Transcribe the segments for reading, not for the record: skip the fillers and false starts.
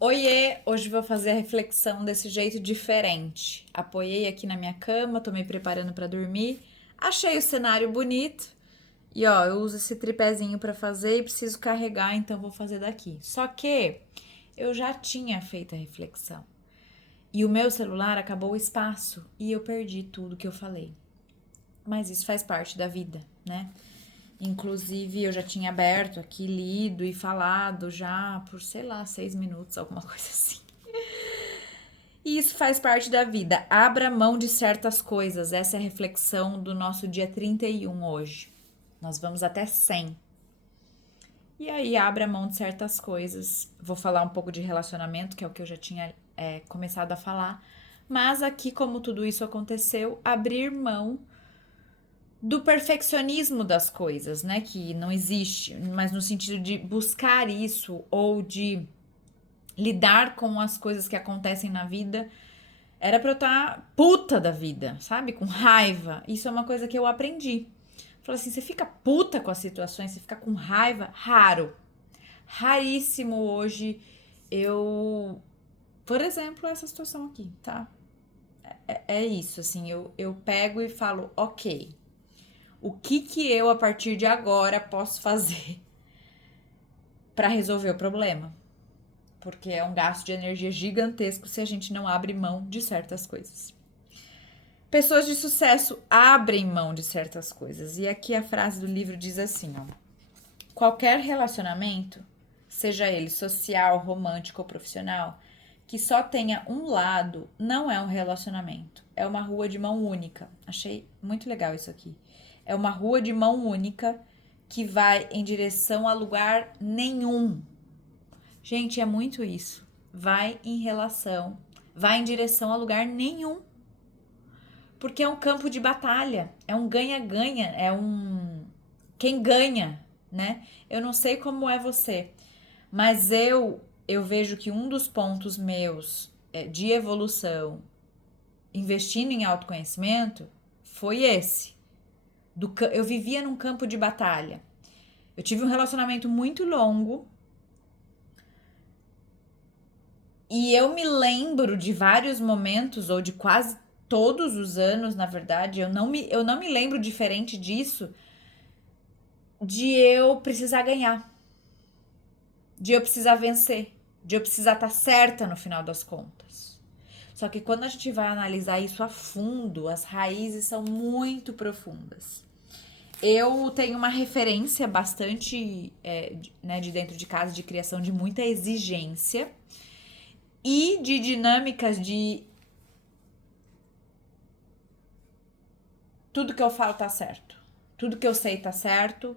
Oiê, hoje vou fazer a reflexão desse jeito diferente. Apoiei aqui na minha cama, tô me preparando pra dormir. Achei o cenário bonito e ó, eu uso esse tripézinho pra fazer e preciso carregar, então vou fazer daqui. Só que eu já tinha feito a reflexão e o meu celular acabou o espaço e eu perdi tudo que eu falei. Mas isso faz parte da vida, né? Inclusive, eu já tinha aberto aqui, lido e falado já por, sei lá, 6 minutos, alguma coisa assim. E isso faz parte da vida. Abra mão de certas coisas. Essa é a reflexão do nosso dia 31 hoje. Nós vamos até 100. E aí, abra mão de certas coisas. Vou falar um pouco de relacionamento, que é o que eu já tinha começado a falar. Mas aqui, como tudo isso aconteceu, abrir mão do perfeccionismo das coisas, né? Que não existe, mas no sentido de buscar isso ou de lidar com as coisas que acontecem na vida. Era pra eu estar puta da vida, sabe? Com raiva. Isso é uma coisa que eu aprendi. Falei assim: você fica puta com as situações, você fica com raiva? Raro. Raríssimo hoje eu. Por exemplo, essa situação aqui, tá? É isso, assim, eu pego e falo, ok, o que eu, a partir de agora, posso fazer pra resolver o problema? Porque é um gasto de energia gigantesco se a gente não abre mão de certas coisas. Pessoas de sucesso abrem mão de certas coisas. E aqui a frase do livro diz assim, ó: qualquer relacionamento, seja ele social, romântico ou profissional, que só tenha um lado, não é um relacionamento. É uma rua de mão única. Achei muito legal isso aqui. É uma rua de mão única que vai em direção a lugar nenhum. Gente, é muito isso. Vai em direção a lugar nenhum. Porque é um campo de batalha, é um ganha-ganha, é um quem ganha, né? Eu não sei como é você, mas eu vejo que um dos pontos meus de evolução, investindo em autoconhecimento, foi esse. Eu vivia num campo de batalha. Eu tive um relacionamento muito longo e eu me lembro de vários momentos, ou de quase todos os anos, na verdade, eu não me lembro diferente disso, de eu precisar ganhar, de eu precisar vencer, de eu precisar estar certa no final das contas. Só que quando a gente vai analisar isso a fundo, as raízes são muito profundas. Eu tenho uma referência bastante, né, de dentro de casa, de criação, de muita exigência e de dinâmicas de tudo que eu falo tá certo, tudo que eu sei tá certo,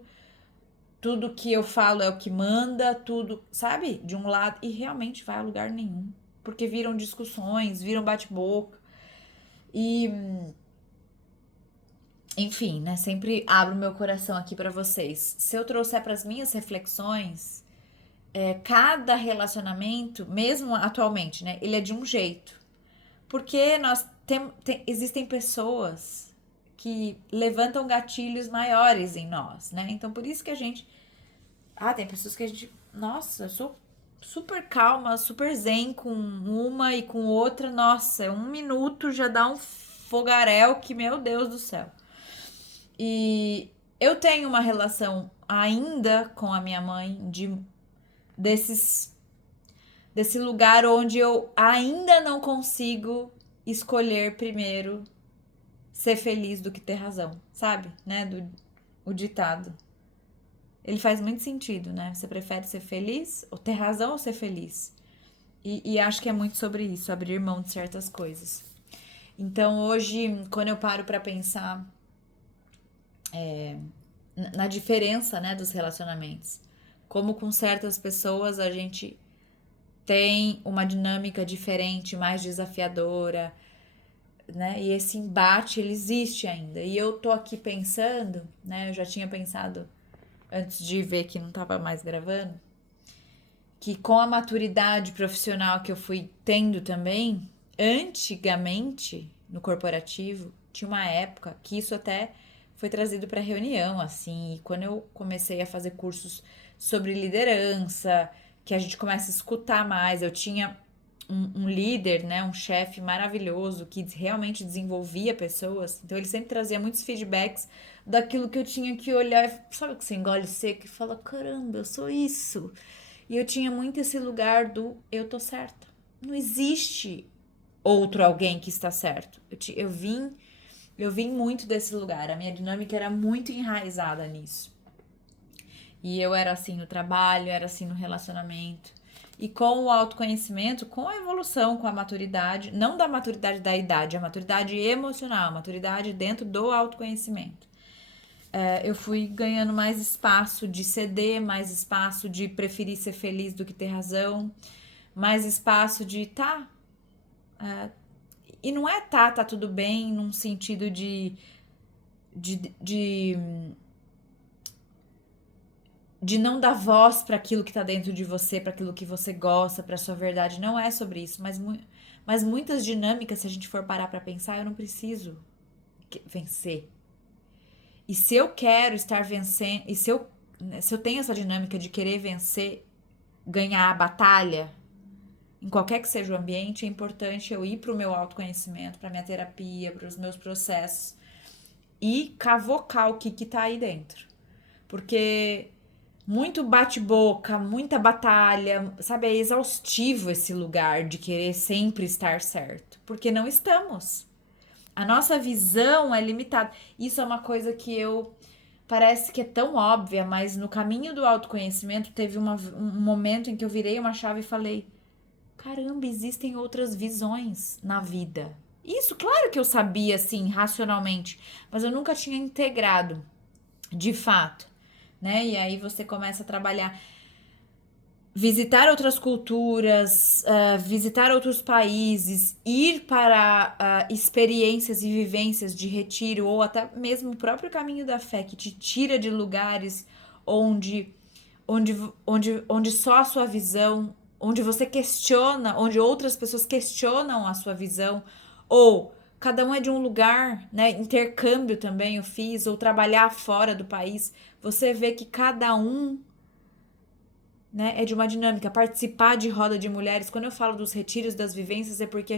tudo que eu falo é o que manda, tudo, sabe? De um lado, e realmente vai a lugar nenhum. Porque viram discussões, viram bate-boca. E, enfim, né? Sempre abro meu coração aqui pra vocês. Se eu trouxer pras minhas reflexões, cada relacionamento, mesmo atualmente, né? Ele é de um jeito. Porque existem pessoas que levantam gatilhos maiores em nós, né? Então, por isso que a gente tem pessoas que a gente. Nossa, eu sou super calma, super zen com uma e com outra. Nossa, 1 minuto já dá um fogaréu que, meu Deus do céu. E eu tenho uma relação ainda com a minha mãe desses desse lugar onde eu ainda não consigo escolher primeiro ser feliz do que ter razão, sabe? Né? O ditado. Ele faz muito sentido, né? Você prefere ser feliz, ou ter razão ou ser feliz? E acho que é muito sobre isso, abrir mão de certas coisas. Então hoje, quando eu paro pra pensar na diferença, né, dos relacionamentos, como com certas pessoas a gente tem uma dinâmica diferente, mais desafiadora, né? E esse embate ele existe ainda. E eu tô aqui pensando, né? Eu já tinha pensado antes de ver que não tava mais gravando, que com a maturidade profissional que eu fui tendo também, antigamente no corporativo, tinha uma época que isso até foi trazido para reunião, assim, e quando eu comecei a fazer cursos sobre liderança, que a gente começa a escutar mais. Eu tinha um líder, né, um chefe maravilhoso que realmente desenvolvia pessoas, então ele sempre trazia muitos feedbacks daquilo que eu tinha que olhar, sabe que você engole seco e fala, caramba, eu sou isso. E eu tinha muito esse lugar do eu tô certa. Não existe outro alguém que está certo. Eu vim muito desse lugar, a minha dinâmica era muito enraizada nisso. E eu era assim no trabalho, era assim no relacionamento. E com o autoconhecimento, com a evolução, com a maturidade, não da maturidade da idade, a maturidade emocional, a maturidade dentro do autoconhecimento. Eu fui ganhando mais espaço de ceder, mais espaço de preferir ser feliz do que ter razão, mais espaço de e não é tá tudo bem num sentido de de não dar voz para aquilo que tá dentro de você, para aquilo que você gosta, para sua verdade. Não é sobre isso, mas muitas dinâmicas, se a gente for parar para pensar, eu não preciso vencer. E se eu quero estar vencendo, e se eu tenho essa dinâmica de querer vencer, ganhar a batalha, em qualquer que seja o ambiente, é importante eu ir para o meu autoconhecimento, para minha terapia, para os meus processos e cavocar o que tá aí dentro. Porque muito bate-boca, muita batalha, sabe? É exaustivo esse lugar de querer sempre estar certo, porque não estamos. A nossa visão é limitada. Isso é uma coisa que parece que é tão óbvia, mas no caminho do autoconhecimento teve um momento em que eu virei uma chave e falei: caramba, existem outras visões na vida. Isso, claro que eu sabia, assim, racionalmente, mas eu nunca tinha integrado de fato, né? E aí você começa a trabalhar, visitar outras culturas, visitar outros países, ir para experiências e vivências de retiro, ou até mesmo o próprio caminho da fé, que te tira de lugares onde, onde só a sua visão, onde você questiona, onde outras pessoas questionam a sua visão, ou cada um é de um lugar, né? Intercâmbio também eu fiz, ou trabalhar fora do país, você vê que cada um, né, é de uma dinâmica. Participar de roda de mulheres, quando eu falo dos retiros, das vivências, é porque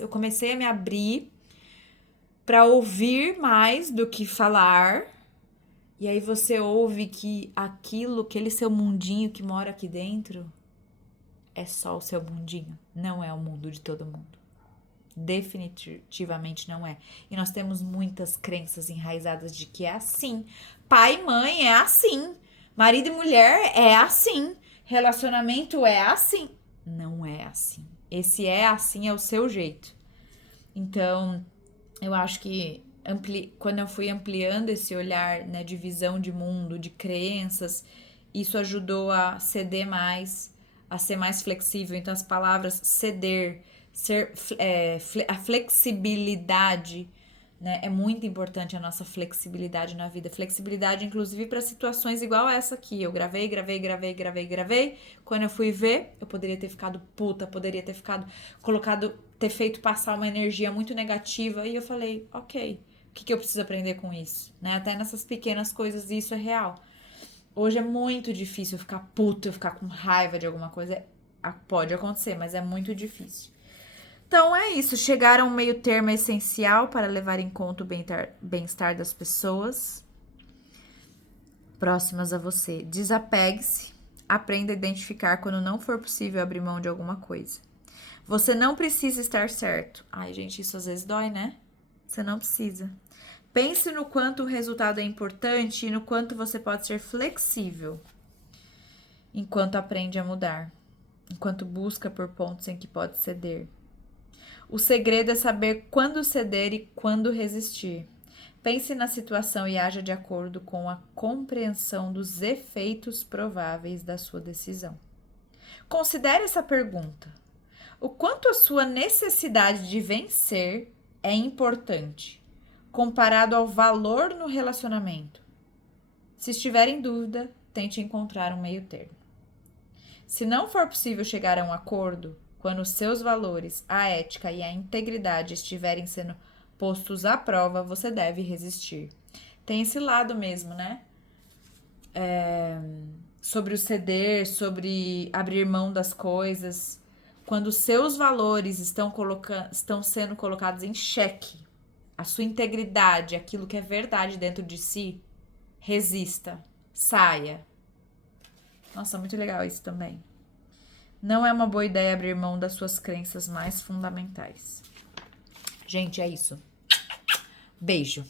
eu comecei a me abrir para ouvir mais do que falar. E aí você ouve que aquele seu mundinho que mora aqui dentro é só o seu mundinho, não é o mundo de todo mundo. Definitivamente não é. E nós temos muitas crenças enraizadas de que é assim. Pai e mãe é assim. Marido e mulher é assim. Relacionamento é assim. Não é assim. Esse é assim, é o seu jeito. Então, eu acho que quando eu fui ampliando esse olhar, né, de visão de mundo, de crenças, isso ajudou a ceder mais, a ser mais flexível. Então, as palavras ceder, a flexibilidade, né, é muito importante a nossa flexibilidade na vida. Flexibilidade, inclusive, para situações igual essa aqui. Eu gravei. Quando eu fui ver, eu poderia ter ficado puta, poderia ter ter feito passar uma energia muito negativa. E eu falei, ok, o que eu preciso aprender com isso? Né? Até nessas pequenas coisas, isso é real. Hoje é muito difícil eu ficar puta, eu ficar com raiva de alguma coisa. Pode acontecer, mas é muito difícil. Então é isso, chegar a um meio termo é essencial para levar em conta o bem-estar das pessoas próximas a você. Desapegue-se, aprenda a identificar quando não for possível abrir mão de alguma coisa. Você não precisa estar certo. Ai, gente, isso às vezes dói, né? Você não precisa. Pense no quanto o resultado é importante e no quanto você pode ser flexível enquanto aprende a mudar, enquanto busca por pontos em que pode ceder. O segredo é saber quando ceder e quando resistir. Pense na situação e haja de acordo com a compreensão dos efeitos prováveis da sua decisão. Considere essa pergunta: o quanto a sua necessidade de vencer é importante, comparado ao valor no relacionamento? Se estiver em dúvida, tente encontrar um meio termo. Se não for possível chegar a um acordo, quando os seus valores, a ética e a integridade estiverem sendo postos à prova, você deve resistir. Tem esse lado mesmo, né? sobre o ceder, sobre abrir mão das coisas. Quando os seus valores estão sendo colocados em xeque, a sua integridade, aquilo que é verdade dentro de si, resista, saia. Nossa, muito legal isso também. Não é uma boa ideia abrir mão das suas crenças mais fundamentais. Gente, é isso. Beijo.